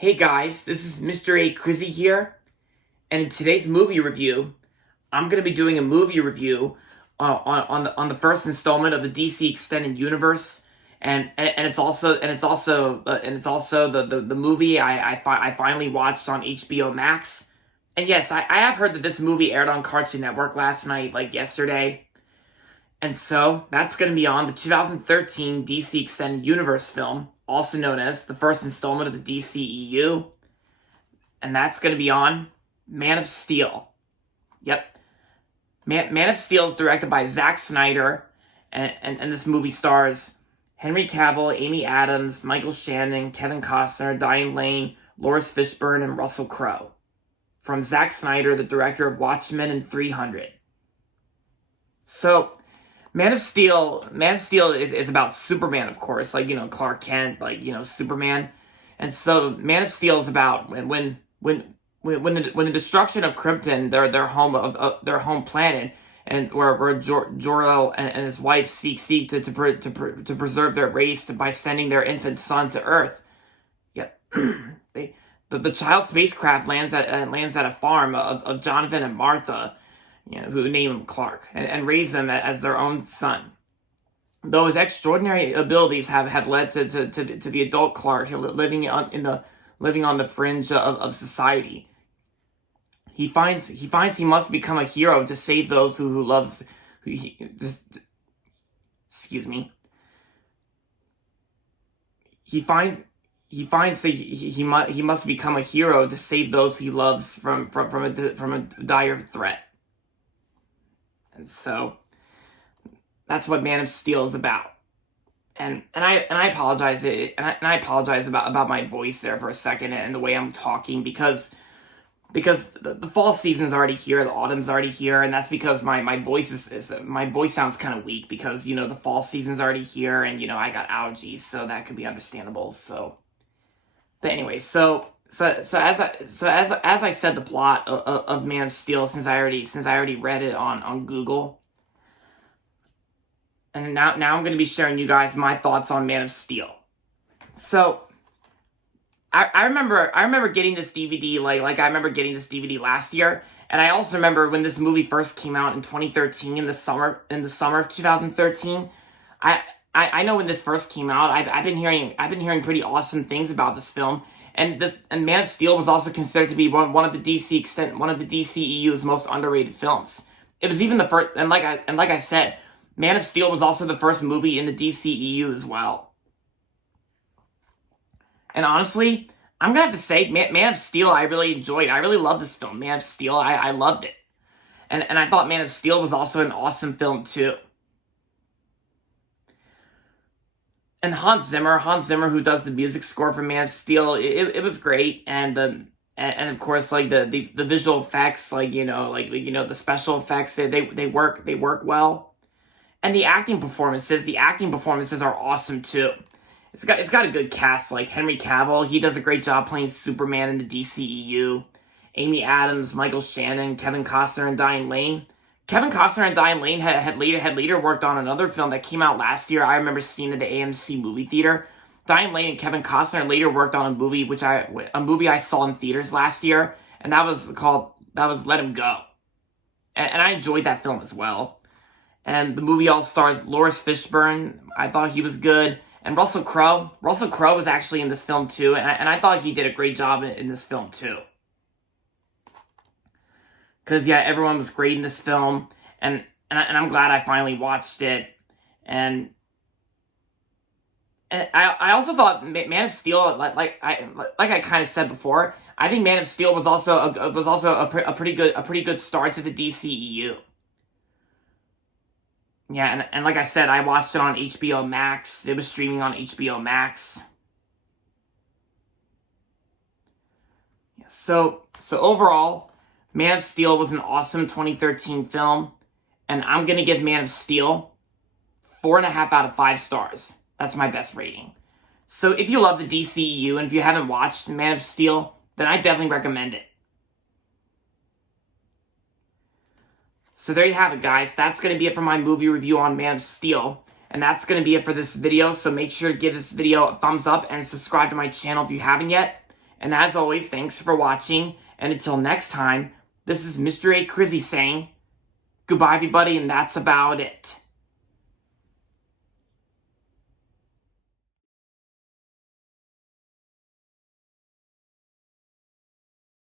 Hey guys, this is Mr. A. Crizzy here, and in today's movie review, I'm gonna be doing a movie review on the first installment of the DC Extended Universe, and it's also the movie I finally watched on HBO Max, and yes, I have heard that this movie aired on Cartoon Network last night, like yesterday, and so that's gonna be on the 2013 DC Extended Universe film, also known as the first installment of the DCEU, and that's going to be on Man of Steel. Yep. Man of Steel is directed by Zack Snyder, and this movie stars Henry Cavill, Amy Adams, Michael Shannon, Kevin Costner, Diane Lane, Lawrence Fishburne, and Russell Crowe. From Zack Snyder, the director of Watchmen and 300. So, Man of Steel is about Superman, of course, like, Clark Kent, like, Superman. And so Man of Steel is about when the destruction of Krypton, their home planet, and where Jor-El and his wife seek to preserve their race by sending their infant son to Earth. Yep. the child spacecraft lands at a farm of Jonathan and Martha, who name him Clark, and raise him as their own son. Though his extraordinary abilities have led to the adult Clark living on the fringe of society, he finds he must become a hero to save those who loves. Excuse me. He finds that he must become a hero to save those he loves from a dire threat. And so that's what Man of Steel is about. And I apologize I apologize about my voice there for a second and the way I'm talking because the fall season's already here, the autumn's already here, and that's because my voice my voice sounds kind of weak because the fall season's already here, and I got allergies, so that could be understandable. But anyway, so as I said, the plot of Man of Steel, since I already read it on Google, and now I'm going to be sharing you guys my thoughts on Man of Steel. So I remember getting this DVD like I remember getting this DVD last year, and I also remember when this movie first came out in 2013 in the summer of 2013. I know when this first came out, I've been hearing pretty awesome things about this film. And Man of Steel was also considered to be one of the DCEU's most underrated films. It was even the first, and like I said, Man of Steel was also the first movie in the DCEU as well. And honestly, I'm gonna have to say, Man of Steel, I really enjoyed. I really love this film, Man of Steel. I loved it, and I thought Man of Steel was also an awesome film too. And Hans Zimmer, who does the music score for Man of Steel, it was great, and of course, like the visual effects, the special effects, they work well, and the acting performances are awesome too. It's got a good cast, like Henry Cavill, he does a great job playing Superman in the DCEU. Amy Adams, Michael Shannon, Kevin Costner, and Diane Lane. Kevin Costner and Diane Lane had later worked on another film that came out last year. I remember seeing it at the AMC movie theater. Diane Lane and Kevin Costner later worked on a movie I saw in theaters last year, and that was Let Him Go. And I enjoyed that film as well. And the movie all stars Lawrence Fishburne. I thought he was good. And Russell Crowe. Russell Crowe was actually in this film too, and I thought he did a great job in this film too. Because, yeah, everyone was great in this film, and I'm glad I finally watched it. And I also thought Man of Steel, like I kind of said before, I think Man of Steel was also a pretty good start to the DCEU. Yeah, and like I said, I watched it on HBO Max. It was streaming on HBO Max. Yeah, so overall, Man of Steel was an awesome 2013 film, and I'm going to give Man of Steel 4.5 out of 5 stars. That's my best rating. So if you love the DCEU, and if you haven't watched Man of Steel, then I definitely recommend it. So there you have it, guys. That's going to be it for my movie review on Man of Steel. And that's going to be it for this video, so make sure to give this video a thumbs up and subscribe to my channel if you haven't yet. And as always, thanks for watching. And until next time, this is Mr. A. Crizzy saying goodbye, everybody, and that's about it.